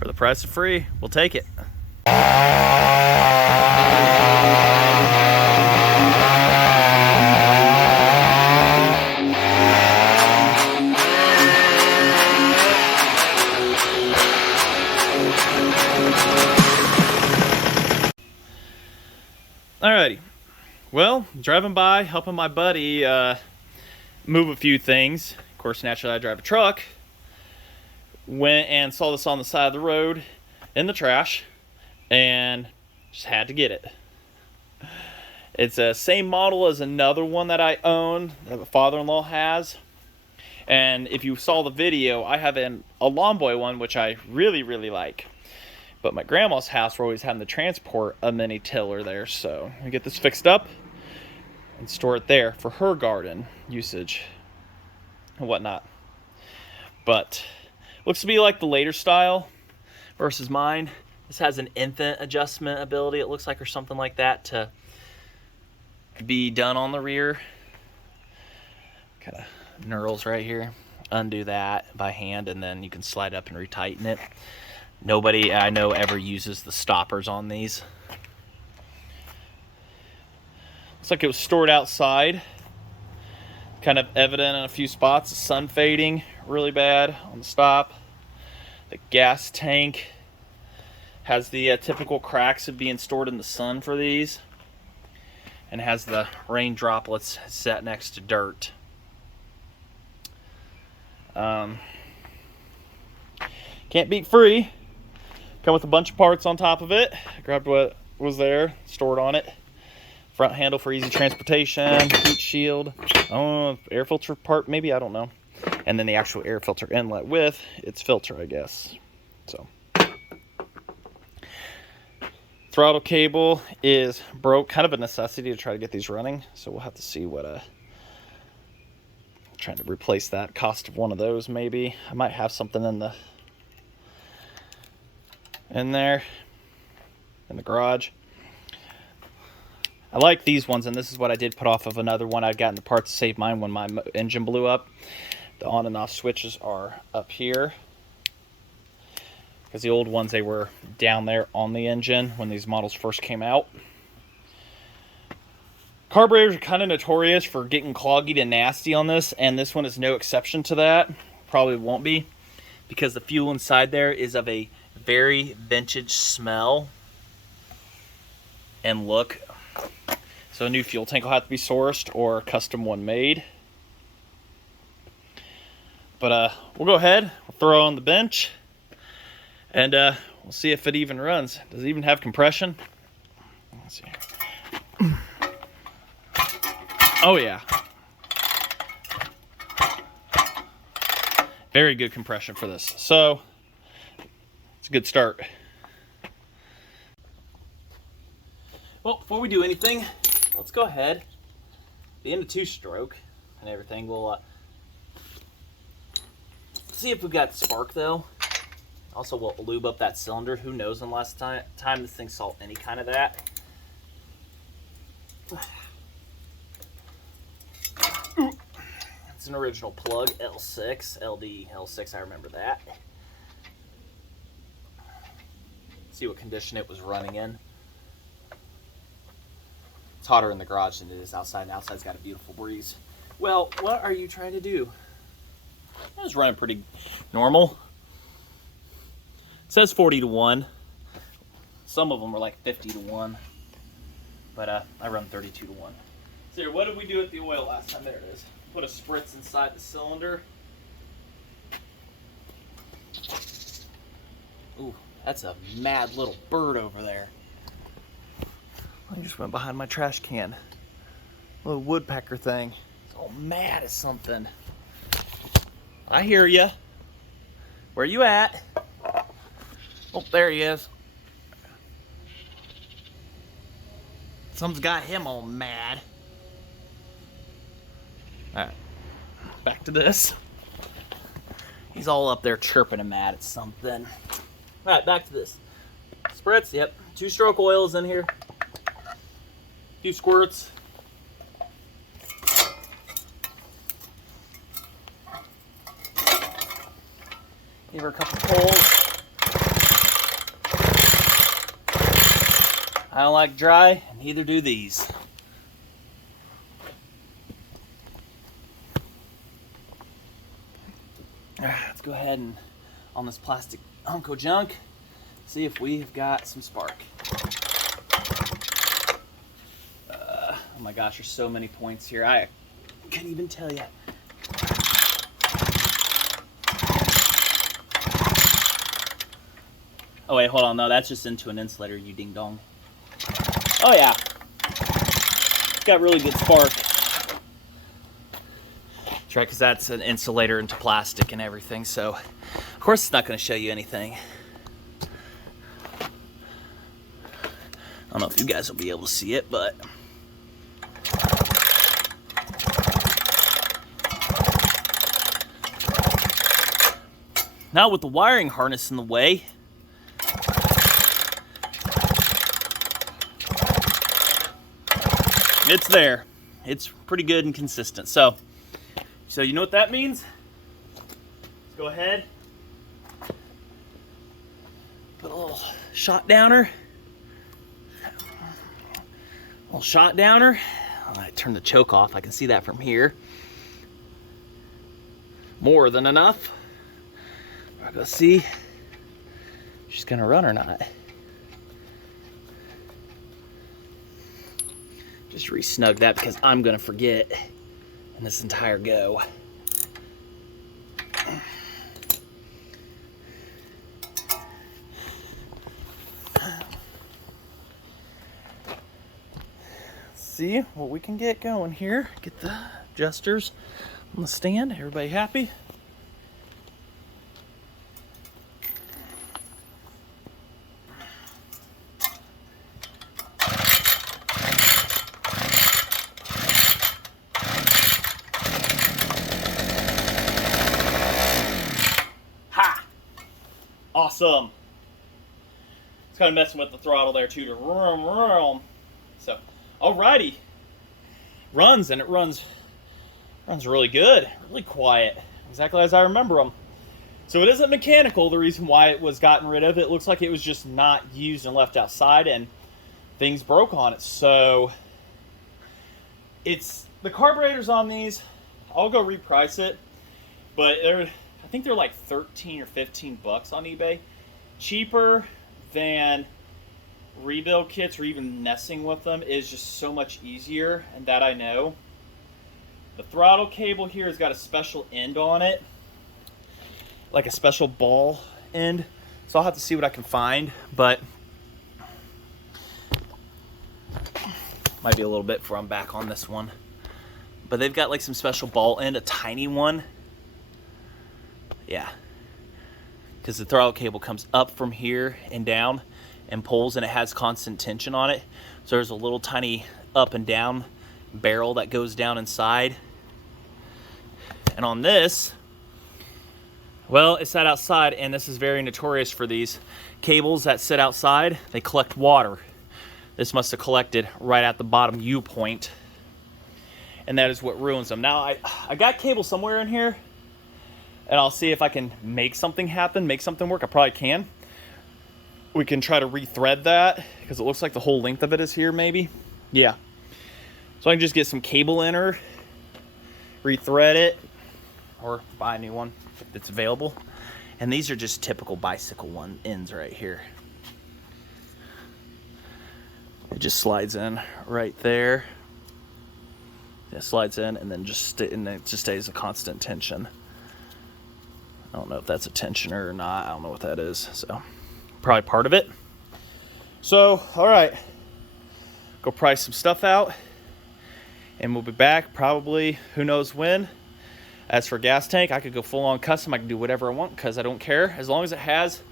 For the price of free, we'll take it. Alrighty, well, driving by, helping my buddy move a few things. Of course, naturally I drive a truck. Went and saw this on the side of the road in the trash and just had to get it. It's the same model as another one that I own that my father-in-law has. And if you saw the video, I have a lawn boy one, which I really, really like. But my grandma's house, we're always having to transport a mini tiller there. So I get this fixed up and store it there for her garden usage and whatnot. But looks to be like the later style versus mine. This has an infant adjustment ability, it looks like, or something like that, to be done on the rear. Kind of knurls right here. Undo that by hand, and then you can slide up and retighten it. Nobody I know ever uses the stoppers on these. Looks like it was stored outside. Kind of evident in a few spots. The sun fading really bad on the stop. The gas tank has the typical cracks of being stored in the sun for these. And has the rain droplets set next to dirt. Can't beat free. Come with a bunch of parts on top of it. Grabbed what was there, stored on it. Front handle for easy transportation, heat shield, air filter part maybe, I don't know. And then the actual air filter inlet with its filter, I guess. So, throttle cable is broke, kind of a necessity to try to get these running. So we'll have to see what trying to replace that. Cost of one of those maybe. I might have something in there in the garage. I like these ones, and this is what I did put off of another one I'd gotten the parts to save mine when my engine blew up. The on and off switches are up here, because the old ones, they were down there on the engine when these models first came out. Carburetors are kind of notorious for getting cloggy and nasty on this, and this one is no exception to that. Probably won't be, because the fuel inside there is of a very vintage smell and look. So a new fuel tank will have to be sourced or a custom one made. But we'll go ahead, we'll throw it on the bench, and we'll see if it even runs. Does it even have compression? Let's see. Oh yeah. Very good compression for this. So it's a good start. Well, before we do anything, let's go ahead. Being a two-stroke and everything, we'll see if we've got spark though. Also, we'll lube up that cylinder. Who knows when last time this thing saw any kind of that. It's an original plug, L6, LD L6, I remember that. See what condition it was running in. It's hotter in the garage than it is outside, and outside's got a beautiful breeze. Well, what are you trying to do? I was running pretty normal. It says 40 to 1. Some of them are like 50 to 1. But I run 32 to 1. So here, what did we do with the oil last time? There it is. Put a spritz inside the cylinder. Ooh, that's a mad little bird over there. I just went behind my trash can. Little woodpecker thing. It's all mad at something. I hear ya. Where you at? Oh, there he is. Something's got him all mad. Alright, back to this. He's all up there chirping and mad at something. Alright, back to this. Spritz, yep. 2-stroke oil is in here. A few squirts. Give her a couple pulls. I don't like dry, and neither do these. Let's go ahead and, on this plastic hunk of junk, see if we've got some spark. Oh my gosh, there's so many points here. I can't even tell you. Oh wait, hold on, no, that's just into an insulator, you ding dong. Oh yeah, got really good spark. That's right, because that's an insulator into plastic and everything, so of course it's not going to show you anything. I don't know if you guys will be able to see it, but now with the wiring harness in the way, it's there. It's pretty good and consistent. So you know what that means? Let's go ahead, put a little shot downer. I turn the choke off. I can see that from here. More than enough. I'll go see if she's gonna run or not. Just re-snug that because I'm gonna forget in this entire go. See what we can get going here. Get the adjusters on the stand. Everybody happy? Ha! Awesome. It's kind of messing with the throttle there too. So, alrighty. Runs, and it runs really good, really quiet, exactly as I remember them. So it isn't mechanical, the reason why it was gotten rid of. It looks like it was just not used and left outside and things broke on it. So it's the carburetors on these, I'll go reprice it, but I think they're like 13 or 15 bucks on eBay. Cheaper than rebuild kits or even messing with them is just so much easier, and that I know. The throttle cable here has got a special end on it, like a special ball end, so I'll have to see what I can find, but might be a little bit before I'm back on this one. But they've got like some special ball end, a tiny one. Yeah, because the throttle cable comes up from here and down and pulls, and it has constant tension on it. So there's a little tiny up and down barrel that goes down inside. And on this, well, it sat outside, and this is very notorious for these cables that sit outside. They collect water. This must have collected right at the bottom U point, and that is what ruins them. Now, I got cable somewhere in here, and I'll see if I can make something happen, make something work. I probably can. We can try to rethread that, because it looks like the whole length of it is here, maybe. Yeah. So I can just get some cable in her, rethread it, or buy a new one if it's available. And these are just typical bicycle ends right here. It just slides in right there. It slides in, and then and it just stays a constant tension. I don't know if that's a tensioner or not. I don't know what that is. So probably part of it. So, all right, go price some stuff out, and we'll be back probably who knows when. As for gas tank, I could go full on custom. I can do whatever I want because I don't care, as long as it has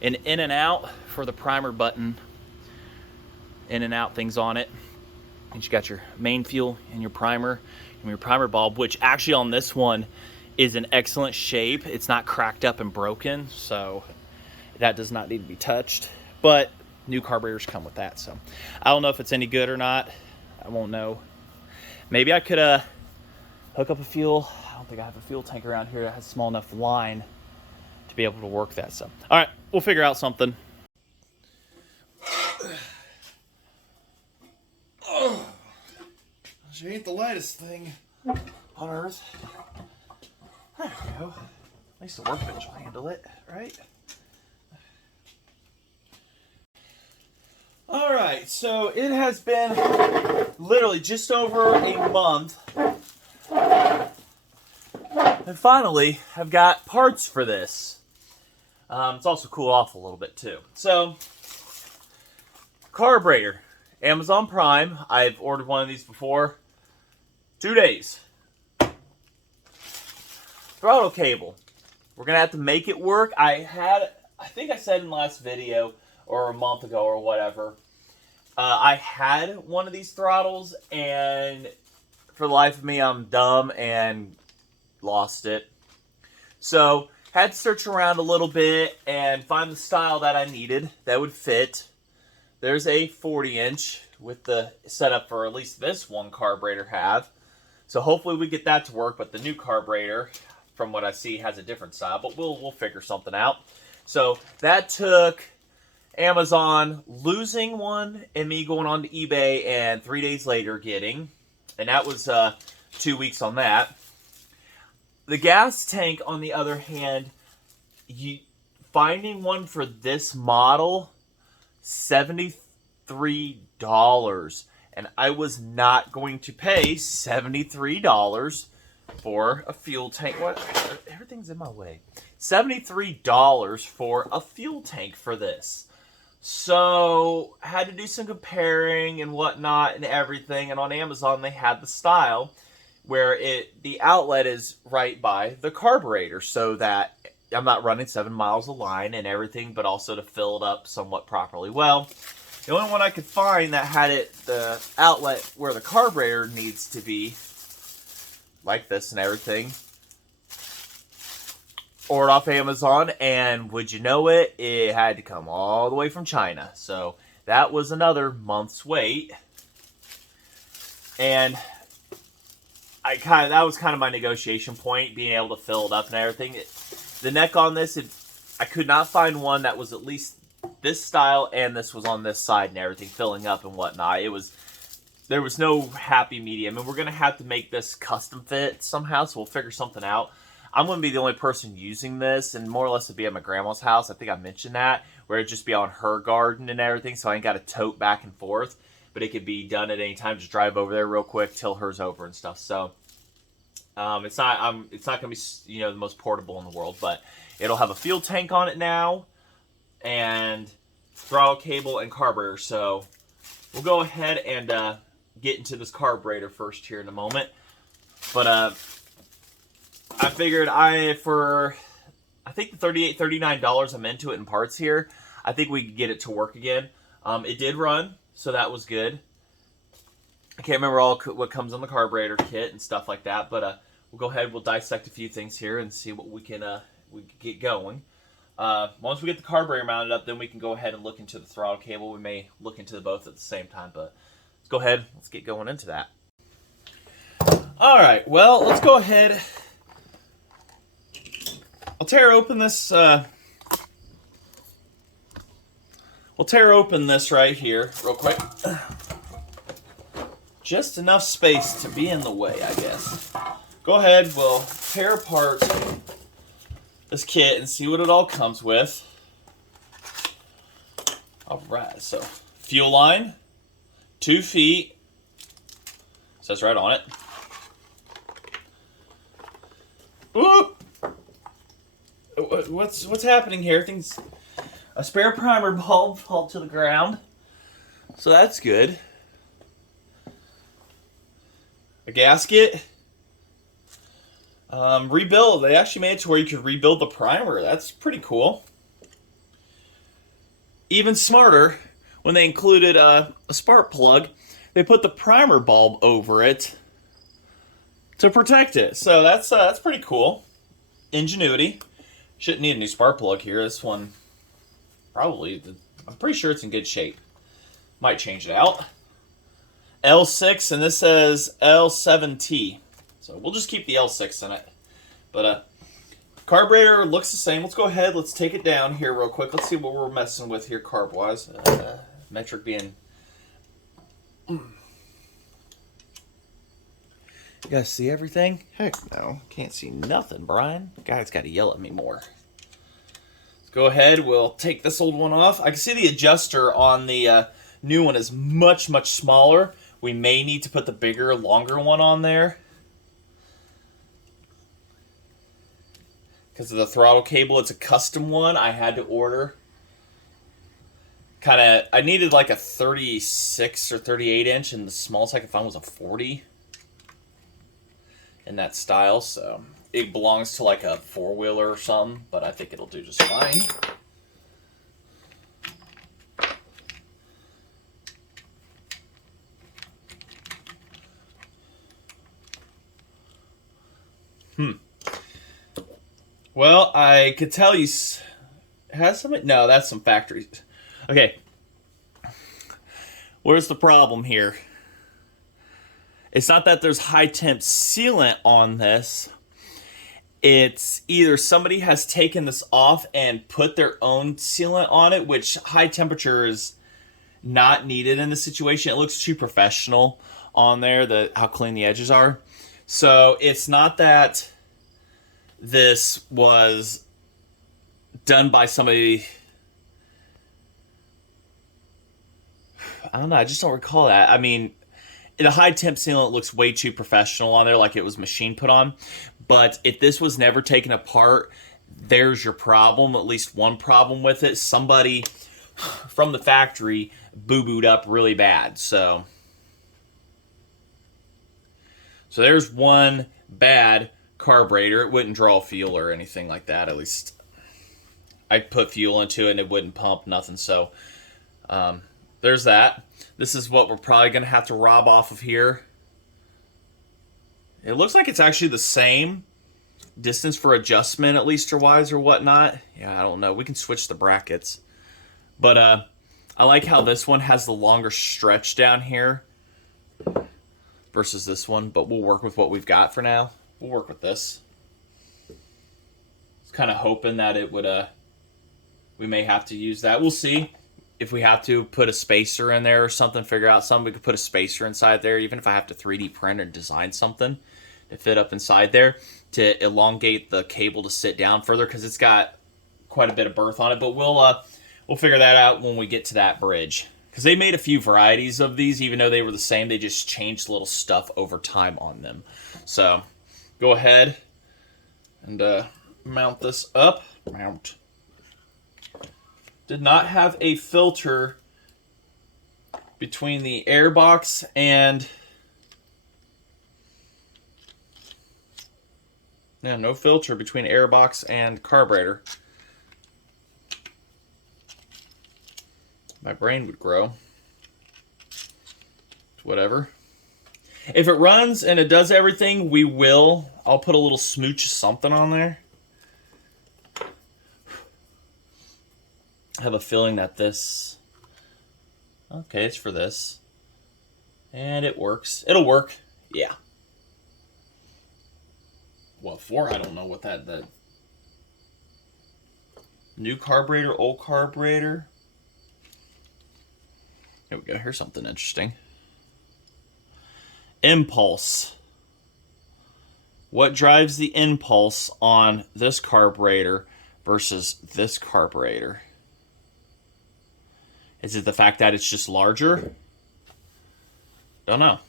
an in and out for the primer button, in and out things on it. And you got your main fuel and your primer bulb, which actually on this one is in excellent shape. It's not cracked up and broken, so that does not need to be touched. But new carburetors come with that, so I don't know if it's any good or not. I won't know. Maybe I could hook up a fuel. I don't think I have a fuel tank around here that has a small enough line to be able to work that. So all right, we'll figure out something. ain't the lightest thing on earth. There we go. At least the workbench will handle it, right? Alright, so it has been literally just over a month. And finally, I've got parts for this. It's also cooled off a little bit too. So, carburetor. Amazon Prime. I've ordered one of these before. 2 days. Throttle cable. We're going to have to make it work. I think I said in the last video, or a month ago or whatever, I had one of these throttles, and for the life of me, I'm dumb and lost it. So, had to search around a little bit and find the style that I needed that would fit. There's a 40-inch with the setup for at least this one carburetor have. So hopefully we get that to work, but the new carburetor, from what I see, has a different style, but we'll figure something out. So that took Amazon losing one and me going on to eBay and 3 days later getting, and that was 2 weeks on that. The gas tank, on the other hand, finding one for this model, $73, and I was not going to pay $73 for a fuel tank. What? Everything's in my way. $73 for a fuel tank for this. So, had to do some comparing and whatnot and everything, and on Amazon they had the style where the outlet is right by the carburetor, so that I'm not running 7 miles of line and everything, but also to fill it up somewhat properly. Well, the only one I could find that had the outlet where the carburetor needs to be, like this and everything, ordered off Amazon, and would you know it, it had to come all the way from China. So that was another month's wait. And that was kind of my negotiation point, being able to fill it up and everything. The neck on this, I could not find one that was at least this style, and this was on this side and everything, filling up and whatnot. There was no happy medium, and we're going to have to make this custom fit somehow, so we'll figure something out. I'm going to be the only person using this, and more or less it'd be at my grandma's house. I think I mentioned that, where it'd just be on her garden and everything, so I ain't got to tote back and forth. But it could be done at any time. Just drive over there real quick, till hers over and stuff. So it's not going to be the most portable in the world, but it'll have a fuel tank on it now, and throttle cable and carburetor. So we'll go ahead and get into this carburetor first here in a moment. But I figured I think the $38, $39 I'm into it in parts here, I think we could get it to work again. It did run, so that was good. I can't remember what comes on the carburetor kit and stuff like that, but we'll go ahead, we'll dissect a few things here and see what we can get going. Once we get the carburetor mounted up, then we can go ahead and look into the throttle cable. We may look into both at the same time, but let's go ahead, let's get going into that. Alright, well, let's go ahead. I'll tear open this right here real quick. Just enough space to be in the way, I guess. Go ahead, we'll tear apart this kit and see what it all comes with. Alright, so fuel line, 2 feet, says right on it. Ooh! What's happening here? Everything's a spare primer bulb fall to the ground, so that's good. A gasket. Rebuild. They actually made it to where you could rebuild the primer. That's pretty cool. Even smarter, when they included a spark plug, they put the primer bulb over it to protect it. So that's pretty cool. Ingenuity. Shouldn't need a new spark plug here. This one, probably, I'm pretty sure it's in good shape. Might change it out. L6, and this says L7T. So we'll just keep the L6 in it. But carburetor looks the same. Let's go ahead. Let's take it down here real quick. Let's see what we're messing with here carb-wise. Metric being... You guys see everything? Heck no. Can't see nothing, Brian. Guy's got to yell at me more. Let's go ahead. We'll take this old one off. I can see the adjuster on the new one is much, much smaller. We may need to put the bigger, longer one on there. Because of the throttle cable, it's a custom one I had to order. I needed like a 36 or 38 inch, and the smallest I could find was a 40 in that style. So it belongs to like a four-wheeler or something, but I think it'll do just fine. Well, I could tell you has some. No, that's some factory. Okay. Where's the problem here? It's not that there's high temp sealant on this. It's either somebody has taken this off and put their own sealant on it, which high temperature is not needed in this situation. It looks too professional on there, how clean the edges are. So it's not that this was done by somebody. I don't know. I just don't recall that. I mean, the high temp sealant looks way too professional on there, like it was machine put on. But if this was never taken apart, there's your problem. At least one problem with it. Somebody from the factory boo-booed up really bad. So there's one bad carburetor. It wouldn't draw fuel or anything like that. At least I'd put fuel into it and it wouldn't pump nothing. So there's that. This is what we're probably going to have to rob off of here. It looks like it's actually the same distance for adjustment, at least or wise or whatnot. Yeah, I don't know. We can switch the brackets. But I like how this one has the longer stretch down here versus this one. But we'll work with what we've got for now. We'll work with this. It's kind of hoping that it would, we may have to use that. We'll see if we have to put a spacer in there or something, figure out something. We could put a spacer inside there, even if I have to 3D print or design something to fit up inside there to elongate the cable to sit down further, because it's got quite a bit of berth on it. But we'll figure that out when we get to that bridge. Because they made a few varieties of these, even though they were the same. They just changed little stuff over time on them. So go ahead and mount this up. Mount. Did not have a filter between the airbox and... Yeah, no filter between airbox and carburetor. My brain would grow. Whatever. If it runs and it does everything, I'll put a little smooch of something on there. I have a feeling that this... Okay, it's for this. And it works. It'll work. Yeah. What for? I don't know what that... New carburetor, old carburetor. Here we go. Here's something interesting. Impulse. What drives the impulse on this carburetor versus this carburetor? Is it the fact that it's just larger? Don't know.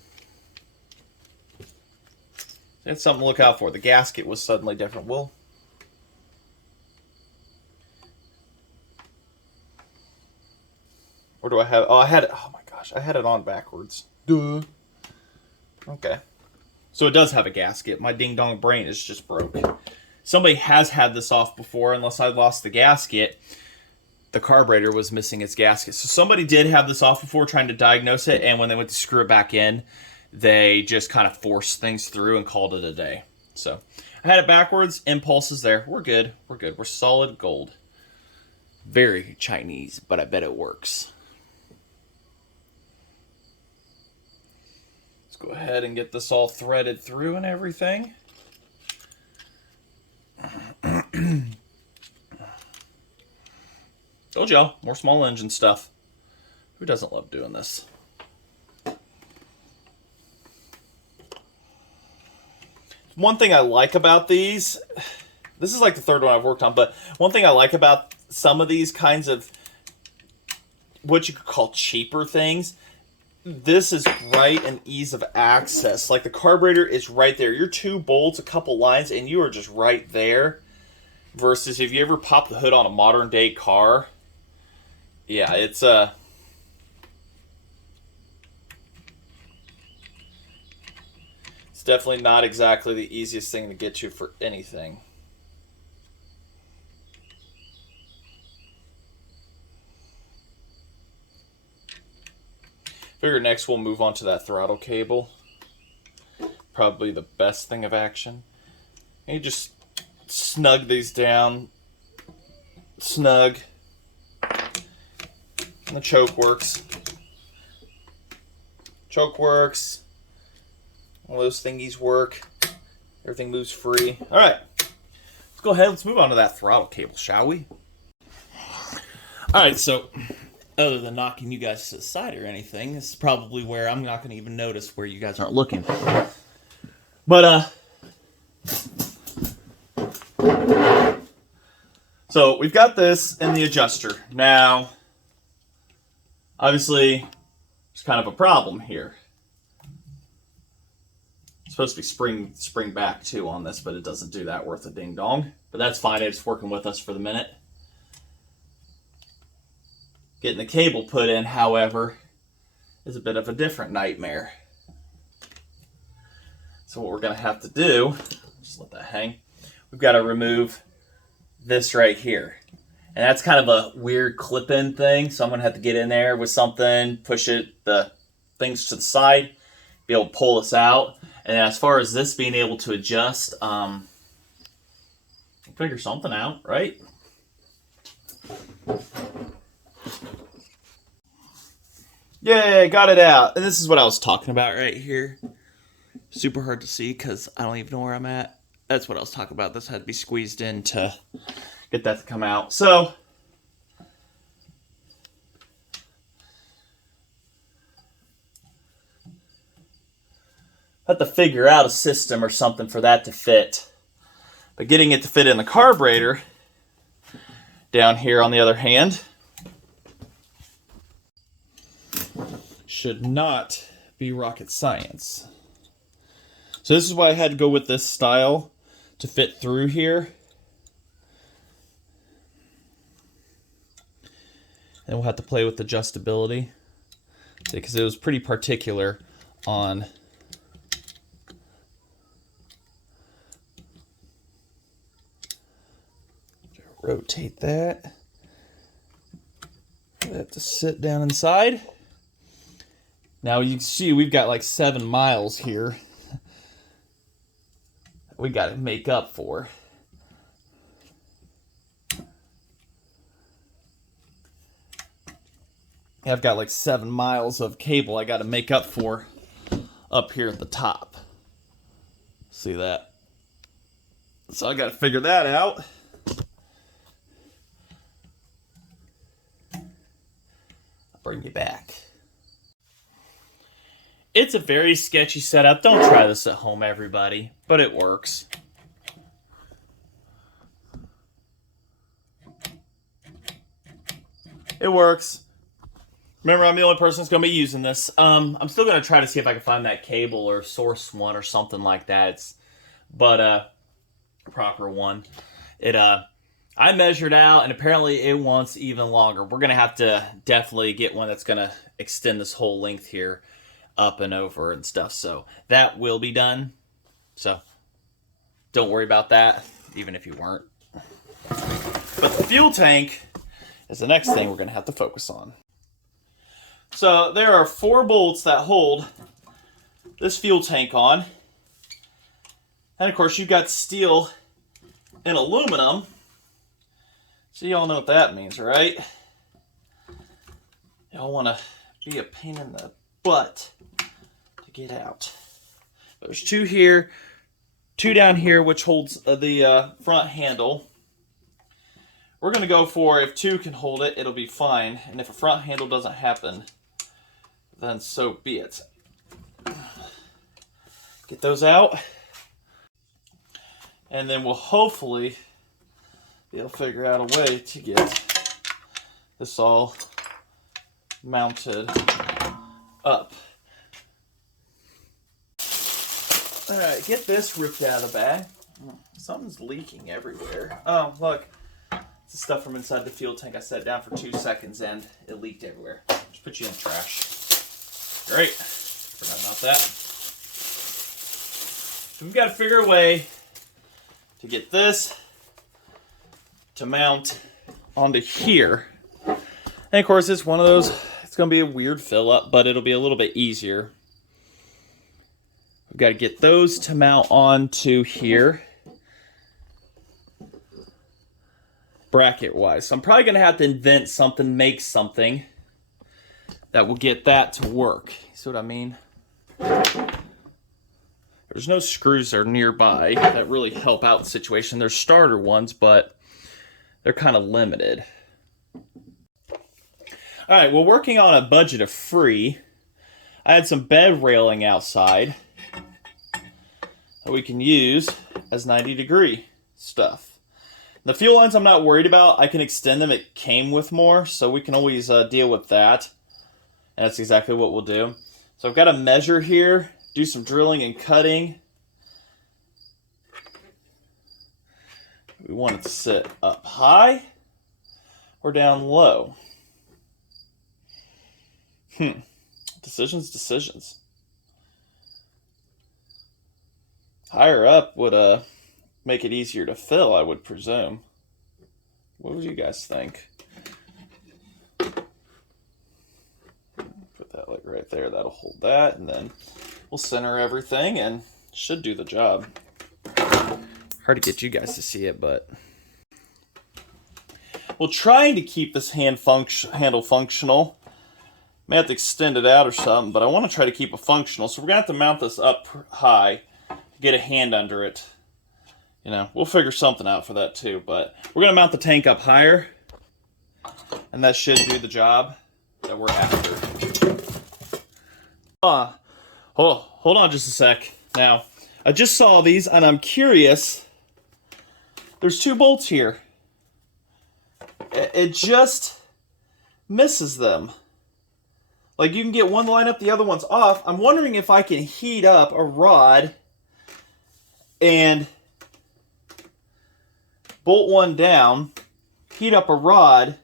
That's something to look out for. The gasket was suddenly different. Well, where do I have? Oh, I had it. Oh my gosh, I had it on backwards. Duh. Okay. So it does have a gasket. My ding dong brain is just broke. Somebody has had this off before, unless I lost the gasket. The carburetor was missing its gasket. So somebody did have this off before trying to diagnose it, and when they went to screw it back in, they just kind of forced things through and called it a day. So I had it backwards. Impulse is there. We're good. We're good. We're solid gold. Very Chinese, but I bet it works. Let's go ahead and get this all threaded through and everything. Told y'all, more small engine stuff. Who doesn't love doing this? one thing I like about these, this is like the third one I've worked on, but one thing I like about some of these kinds of what you could call cheaper things, this is right and ease of access. Like the carburetor is right there. You're 2 bolts, a couple lines, and you are just right there. Versus if you ever pop the hood on a modern day car, yeah, it's definitely not exactly the easiest thing to get to for anything. Figure next we'll move on to that throttle cable. Probably the best thing of action. And you just snug these down. Snug. And the choke works. Choke works. All those thingies work. Everything moves free. Alright. Let's go ahead. Let's move on to that throttle cable, shall we? Alright, so other than knocking you guys to the side or anything, this is probably where I'm not going to even notice where you guys aren't looking. But, so we've got this in the adjuster. Now, obviously, there's kind of a problem here. It's supposed to be spring back too on this, but it doesn't do that worth a ding dong. But that's fine. It's working with us for the minute. Getting the cable put in, however, is a bit of a different nightmare. So what we're going to have to do, just let that hang, we've got to remove this right here. And that's kind of a weird clip-in thing, so I'm going to have to get in there with something, push the things to the side, be able to pull this out. And as far as this being able to adjust, figure something out, right? Yay, got it out. And this is what I was talking about right here. Super hard to see because I don't even know where I'm at. That's what I was talking about. This had to be squeezed in to get that to come out. So, I have to figure out a system or something for that to fit. But getting it to fit in the carburetor down here on the other hand should not be rocket science. So this is why I had to go with this style to fit through here. And we'll have to play with adjustability. Because it was pretty particular on rotate that. I have to sit down inside. Now you can see we've got like 7 miles here. We got to make up for. I've got like 7 miles of cable I got to make up for up here at the top. See that? So I got to figure that out. I'll bring you back. It's a very sketchy setup. Don't try this at home, everybody. But it works. It works. Remember, I'm the only person that's going to be using this. I'm still going to try to see if I can find that cable or source one or something like that. But a proper one. I measured out, and apparently it wants even longer. We're going to have to definitely get one that's going to extend this whole length here up and over and stuff. So that will be done. So don't worry about that, even if you weren't. But the fuel tank is the next thing we're going to have to focus on. So there are 4 bolts that hold this fuel tank on. And of course you've got steel and aluminum. So y'all know what that means, right? Y'all want to be a pain in the butt to get out. There's 2 here, 2 down here, which holds the front handle. We're going to go for, if 2 can hold it, it'll be fine. And if a front handle doesn't happen, then so be it. Get those out. And then we'll hopefully be able to figure out a way to get this all mounted up. All right, get this ripped out of the bag. Something's leaking everywhere. Oh, look. It's the stuff from inside the fuel tank. I set it down for 2 seconds and it leaked everywhere. Just put you in the trash. Great. Forgot about that. So we've got to figure a way to get this to mount onto here. And of course, it's one of those, it's going to be a weird fill up, but it'll be a little bit easier. We've got to get those to mount onto here, bracket wise. So I'm probably going to have to invent something, make something that will get that to work. See what I mean? There's no screws that are nearby that really help out the situation. There's starter ones, but they're kind of limited. All right, well, working on a budget of free, I had some bed railing outside that we can use as 90-degree stuff. The fuel lines I'm not worried about. I can extend them. It came with more, so we can always deal with that. And that's exactly what we'll do. So I've got to measure here, do some drilling and cutting. We want it to sit up high or down low. Decisions. Higher up would make it easier to fill, I would presume. What would you guys think? Put that like right there. That'll hold that, and then we'll center everything and should do the job. Hard to get you guys to see it, but we're trying to keep this handle functional. May have to extend it out or something, but I want to try to keep it functional. So we're going to have to mount this up high to get a hand under it. You know, we'll figure something out for that too, but we're going to mount the tank up higher, and that should do the job that we're after. Hold on just a sec. Now, I just saw these, and I'm curious. There's 2 bolts here. It just misses them. Like, you can get one line up, the other one's off. I'm wondering if I can heat up a rod and bolt one down, heat up a rod,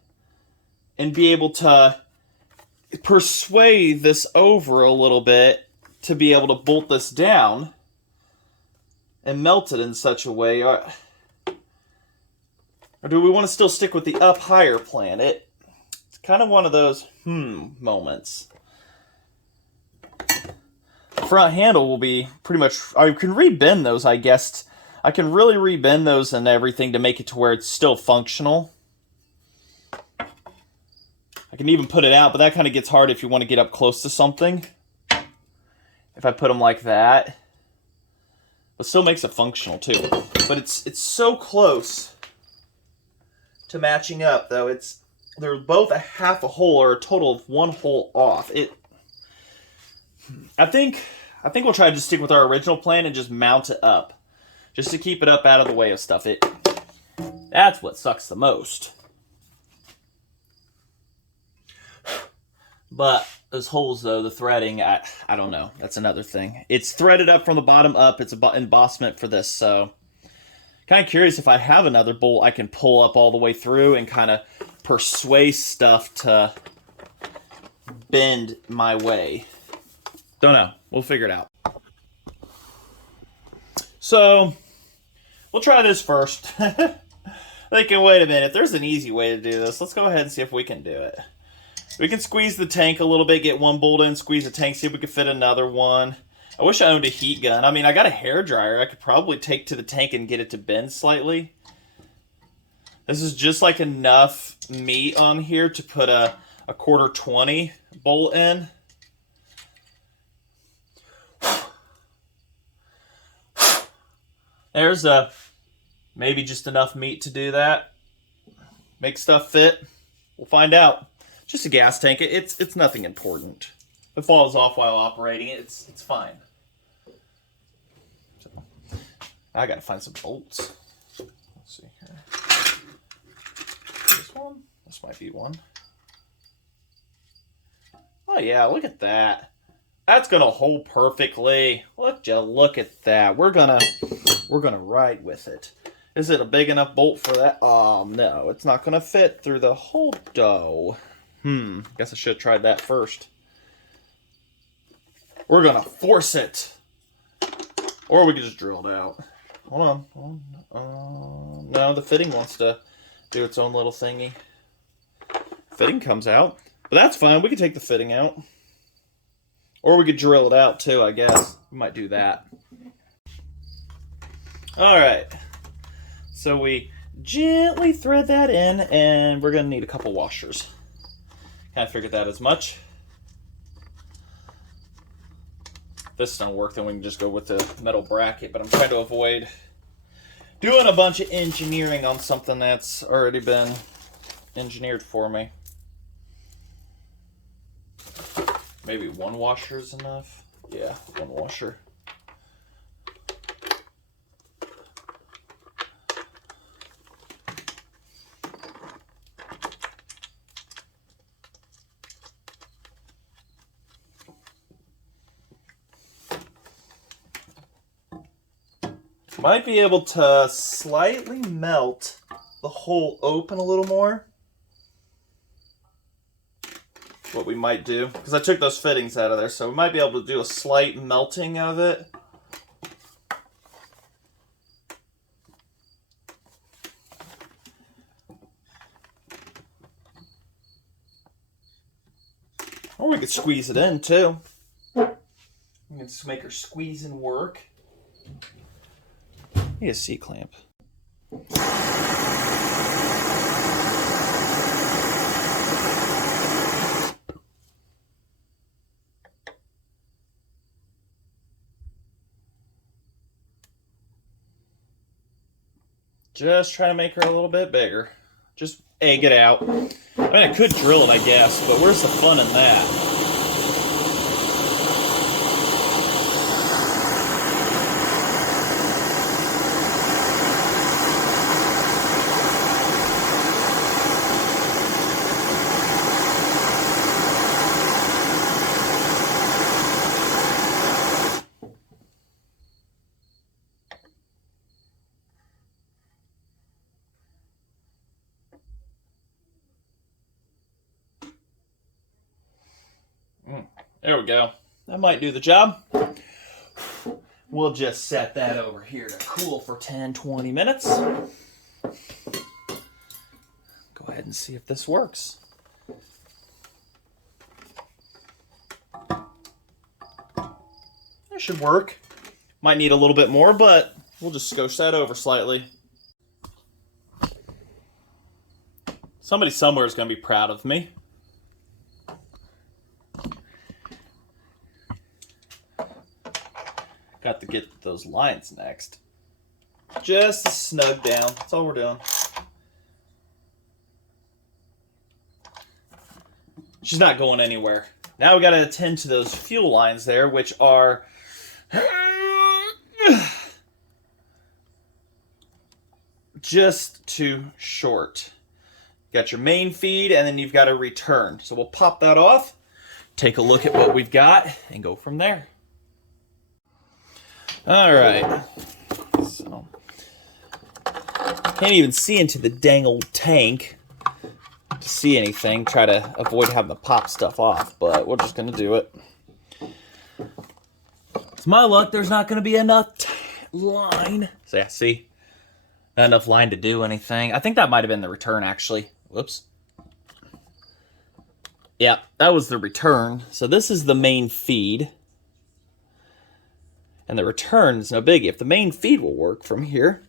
and be able to persuade this over a little bit to be able to bolt this down and melt it in such a way. Or do we want to still stick with the up higher plan? It's kind of one of those moments. Front handle will be pretty much, I can rebend those, I guess. I can really rebend those and everything to make it to where it's still functional. I can even put it out, but that kind of gets hard if you want to get up close to something. If I put them like that. But still makes it functional too. But it's so close to matching up, though. They're both a half a hole or a total of 1 hole off. I think we'll try to just stick with our original plan and just mount it up. Just to keep it up out of the way of stuff. That's what sucks the most. But those holes, though, the threading, I don't know. That's another thing. It's threaded up from the bottom up. It's an embossment for this, so kind of curious if I have another bolt I can pull up all the way through and kind of persuade stuff to bend my way. Don't know. We'll figure it out. So, we'll try this first. Thinking, wait a minute, there's an easy way to do this. Let's go ahead and see if we can do it. We can squeeze the tank a little bit, get one bolt in, squeeze the tank, see if we can fit another one. I wish I owned a heat gun. I mean, I got a hairdryer. I could probably take to the tank and get it to bend slightly. This is just like enough meat on here to put a 1/4-20 bolt in. There's maybe just enough meat to do that. Make stuff fit. We'll find out. Just a gas tank. It's nothing important. If it falls off while operating, it's fine. So, I gotta find some bolts. Let's see here. This one? This might be one. Oh yeah, look at that. That's gonna hold perfectly. Look at that. We're gonna ride with it. Is it a big enough bolt for that? Oh no, it's not gonna fit through the whole dough. Guess I should have tried that first. We're gonna force it. Or we could just drill it out. Hold on. No, the fitting wants to do its own little thingy. Fitting comes out. But that's fine. We could take the fitting out. Or we could drill it out too, I guess. We might do that. Alright. So we gently thread that in, and we're going to need a couple washers. Kind of figured that as much. If this don't work, then we can just go with the metal bracket, but I'm trying to avoid doing a bunch of engineering on something that's already been engineered for me. Maybe one washer is enough. Yeah, one washer. Might be able to slightly melt the hole open a little more. What we might do, because I took those fittings out of there, so we might be able to do a slight melting of it. Or we could squeeze it in too. We can just make our squeezing work. Need a C-clamp. Just trying to make her a little bit bigger. Just egg it out. I mean, I could drill it, I guess, but where's the fun in that? There we go. That might do the job. We'll just set that over here to cool for 10-20 minutes. Go ahead and see if this works. That should work. Might need a little bit more, but we'll just scotch that over slightly. Somebody somewhere is going to be proud of me. Got to get those lines next. Just snug down. That's all we're doing. She's not going anywhere. Now we got to attend to those fuel lines there, which are just too short. Got your main feed, and then you've got a return. So we'll pop that off, take a look at what we've got, and go from there. All right, so can't even see into the dang old tank to see anything. Try to avoid having to pop stuff off, but we're just gonna do it. It's my luck, there's not gonna be enough line. So yeah, see, not enough line to do anything. I think that might have been the return, actually. Whoops. Yeah, that was the return. So this is the main feed. And the return is no biggie. If the main feed will work from here,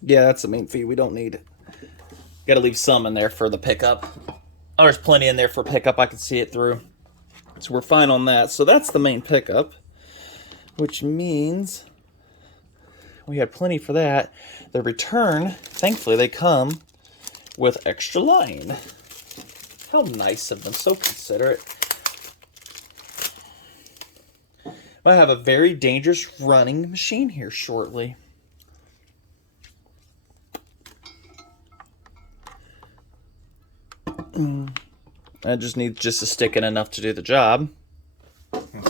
yeah, that's the main feed. We don't need it. Got to leave some in there for the pickup. Oh, there's plenty in there for pickup. I can see it through. So we're fine on that. So that's the main pickup, which means we had plenty for that. The return, thankfully, they come with extra line. How nice of them. So considerate. I have a very dangerous running machine here shortly. I just need just to stick in enough to do the job.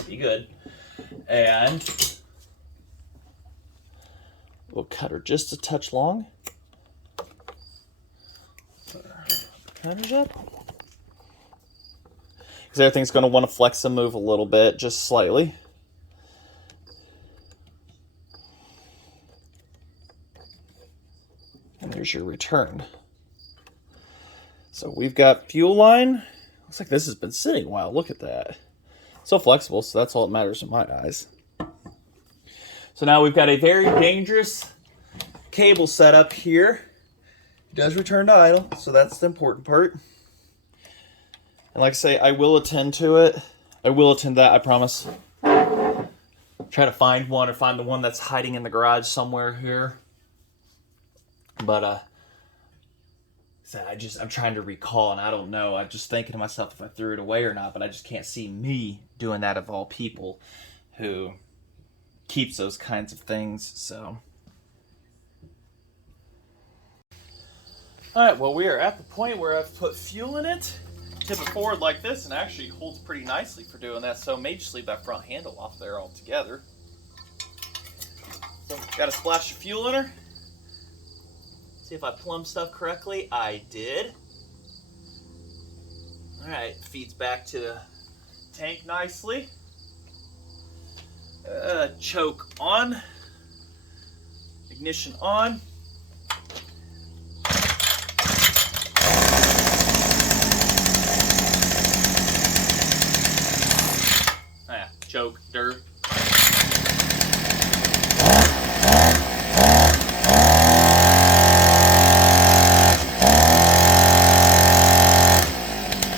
Be good. And we'll cut her just a touch long. Cutters up. Because everything's going to want to flex and move a little bit, just slightly. And there's your return. So we've got fuel line. Looks like this has been sitting a while. Look at that. So flexible, so that's all that matters in my eyes. So now we've got a very dangerous cable setup here. It does return to idle, so that's the important part. And like I say, I will attend to it. I will attend that, I promise. Try to find one, or find the one that's hiding in the garage somewhere here. But I'm trying to recall, and I don't know. I'm just thinking to myself if I threw it away or not, but I just can't see me doing that of all people who keeps those kinds of things, so. Alright, well, we are at the point where I've put fuel in it, tip it forward like this, and it actually holds pretty nicely for doing that, so I may just leave that front handle off there altogether. So, got a splash of fuel in her. See if I plumbed stuff correctly. I did. Alright, feeds back to the tank nicely. Choke on. Ignition on. Choke, dirt.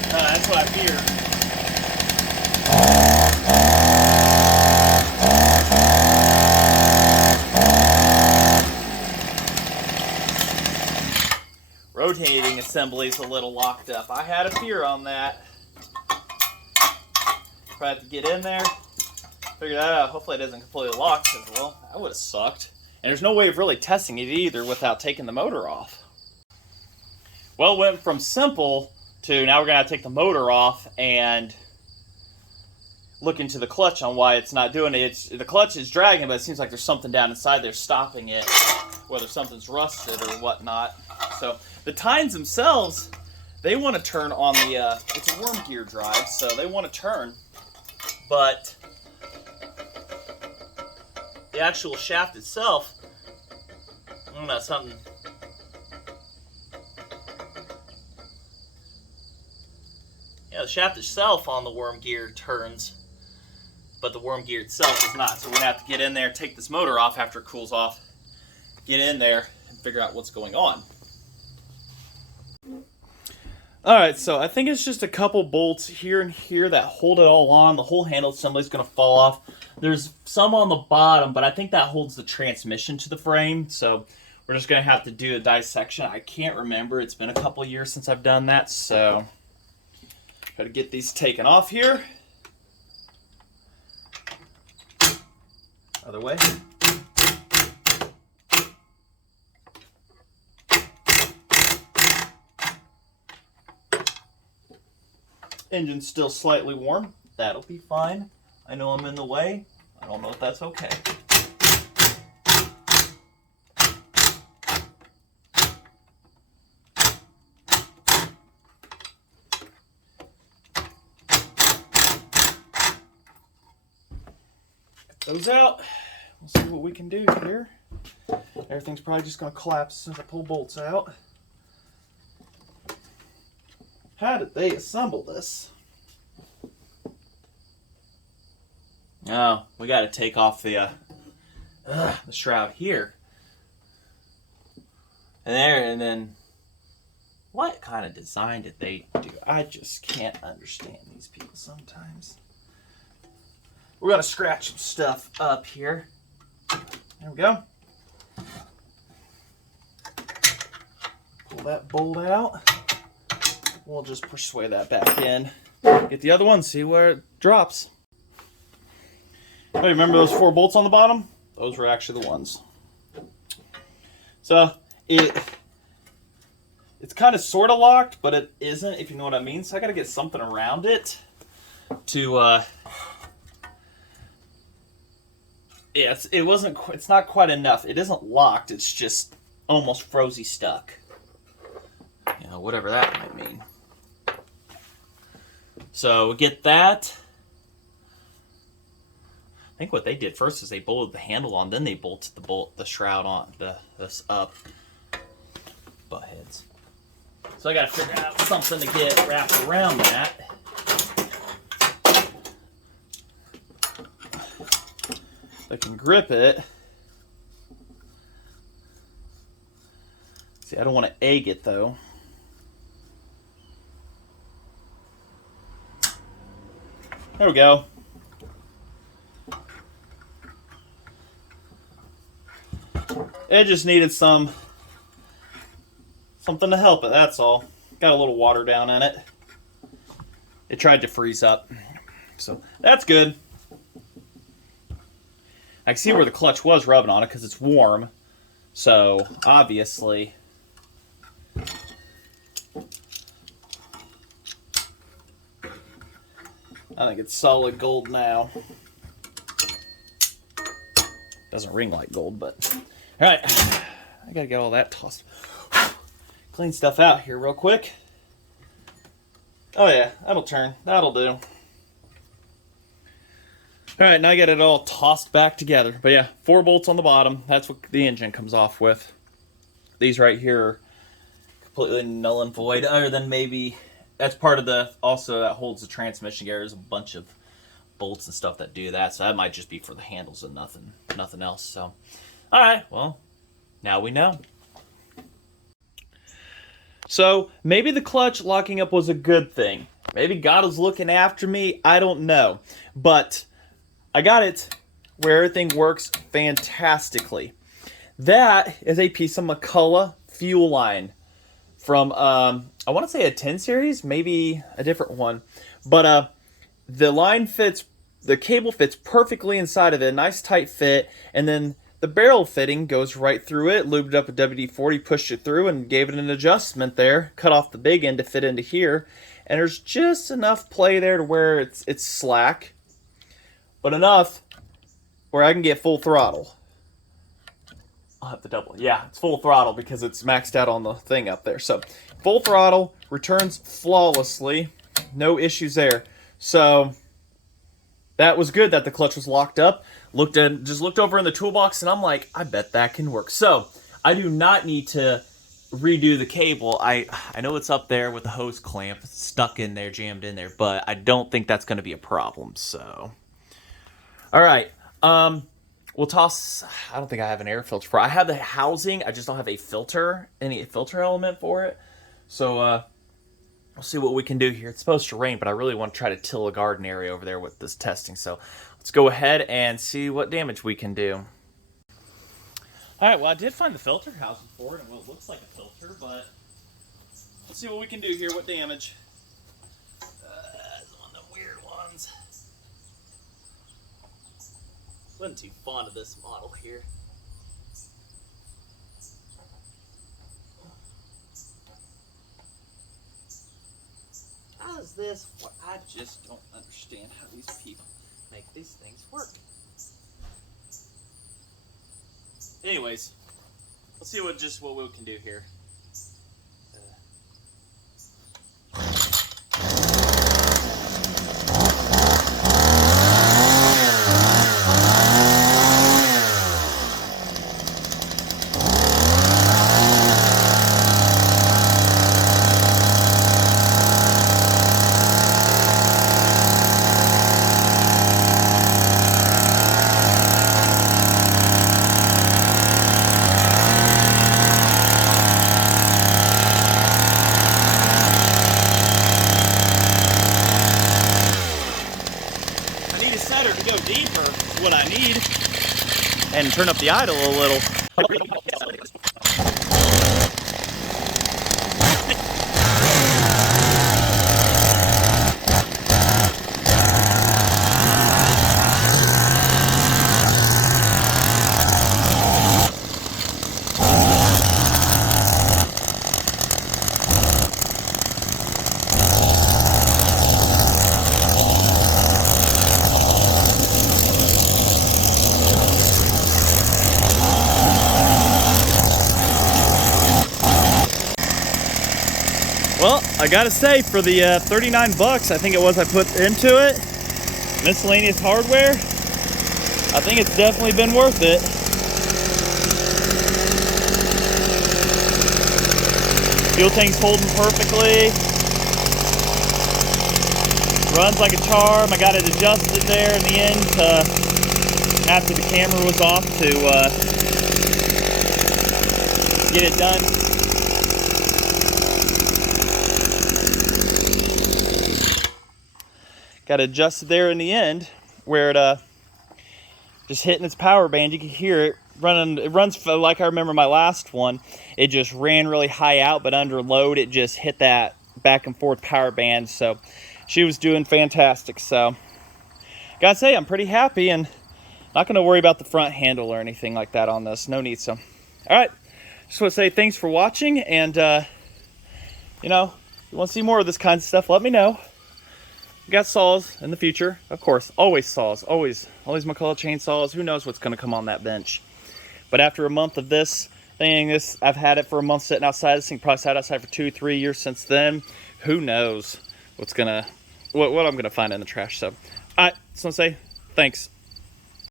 That's what I fear. Rotating assembly's a little locked up. I had a fear on that. Probably have to get in there, figure that out. Hopefully it isn't completely locked, because, well, that would have sucked. And there's no way of really testing it either without taking the motor off. Well, it went from simple to now we're going to have to take the motor off and look into the clutch on why it's not doing it. The clutch is dragging, but it seems like there's something down inside there stopping it, whether something's rusted or whatnot. So the tines themselves, they want to turn on the, it's a worm gear drive, so they want to turn. But the actual shaft itself, I don't know, something. Yeah, the shaft itself on the worm gear turns, but the worm gear itself is not. So we're gonna have to get in there, take this motor off after it cools off, get in there, and figure out what's going on. Alright, so I think it's just a couple bolts here and here that hold it all on. The whole handle assembly is going to fall off. There's some on the bottom, but I think that holds the transmission to the frame. So we're just going to have to do a dissection. I can't remember. It's been a couple years since I've done that. So got to get these taken off here. Other way. Engine's still slightly warm. That'll be fine. I know I'm in the way. I don't know if that's okay. Get those out. We'll see what we can do here. Everything's probably just going to collapse as soon as I pull bolts out. How did they assemble this? Oh, we got to take off the shroud here. And then, what kind of design did they do? I just can't understand these people sometimes. We're going to scratch some stuff up here. There we go. Pull that bolt out. We'll just sway that back in. Get the other one, see where it drops. Oh, you remember those 4 bolts on the bottom? Those were actually the ones. So, it's it's kind of sort of locked, but it isn't, if you know what I mean. So I got to get something around it to, yeah, it's not quite enough. It isn't locked. It's just almost frozy stuck. You know, whatever that might mean. So we get that. I think what they did first is they bolted the handle on, then they bolted the shroud on, this up. Butt heads. So I gotta figure out something to get wrapped around that. I can grip it. See, I don't want to egg it though. There we go. It just needed something to help it, that's all. Got a little water down in it. It tried to freeze up. So that's good. I can see where the clutch was rubbing on it because it's warm. So obviously I think it's solid gold now. Doesn't ring like gold, but all right. I gotta get all that tossed. Clean stuff out here real quick. Oh yeah, that'll turn. That'll do. All right, now I got it all tossed back together. But yeah, 4 bolts on the bottom. That's what the engine comes off with. These right here are completely null and void, other than maybe that's part of the, also that holds the transmission gear. There's a bunch of bolts and stuff that do that, so that might just be for the handles and nothing else. So, all right, well, now we know. So maybe the clutch locking up was a good thing. Maybe God was looking after me. I don't know, but I got it where everything works fantastically. That is a piece of McCullough fuel line from, I want to say a 10 series, maybe a different one. But the line fits, the cable fits perfectly inside of it, a nice tight fit, and then the barrel fitting goes right through it, lubed up with WD-40, pushed it through, and gave it an adjustment there, cut off the big end to fit into here. And there's just enough play there to where it's slack, but enough where I can get full throttle. I'll have to double it. Yeah, it's full throttle because it's maxed out on the thing up there. So full throttle, returns flawlessly, no issues there. So that was good that the clutch was locked up. Just looked over in the toolbox and I'm like, I bet that can work. So I do not need to redo the cable. I know it's up there with the hose clamp stuck in there, jammed in there, but I don't think that's going to be a problem. So, all right. We'll toss, I don't think I have an air filter for it. I have the housing, I just don't have a filter, any filter element for it. So, we'll see what we can do here. It's supposed to rain, but I really want to try to till a garden area over there with this testing. So, let's go ahead and see what damage we can do. All right, well, I did find the filter housing for it, and well, it looks like a filter, but let's see what we can do here. What damage? It's one of the weird ones. Wasn't too fond of this model here. How is this? I just don't understand how these people make these things work. Anyways, let's see what we can do here. What I need, and turn up the idle a little. Well, I gotta say, for the 39 bucks, I think it was I put into it, miscellaneous hardware, I think it's definitely been worth it. Fuel tank's holding perfectly. Runs like a charm. I got it adjusted there in the end after the camera was off to get it done. Got it adjusted there in the end where it just hitting its power band. You can hear it running. It runs like I remember my last one. It just ran really high out, but under load it just hit that back and forth power band. So she was doing fantastic. So gotta say, I'm pretty happy and not gonna worry about the front handle or anything like that on this. No need. So all right, just want to say thanks for watching, and you know, if you want to see more of this kind of stuff, let me know. We got saws in the future, of course. Always saws, always McCullough chainsaws. Who knows what's gonna come on that bench? But after a month of this thing, I've had it for a month sitting outside. This thing probably sat outside for 2-3 years since then. Who knows what I'm gonna find in the trash? So, all right, just want to say thanks.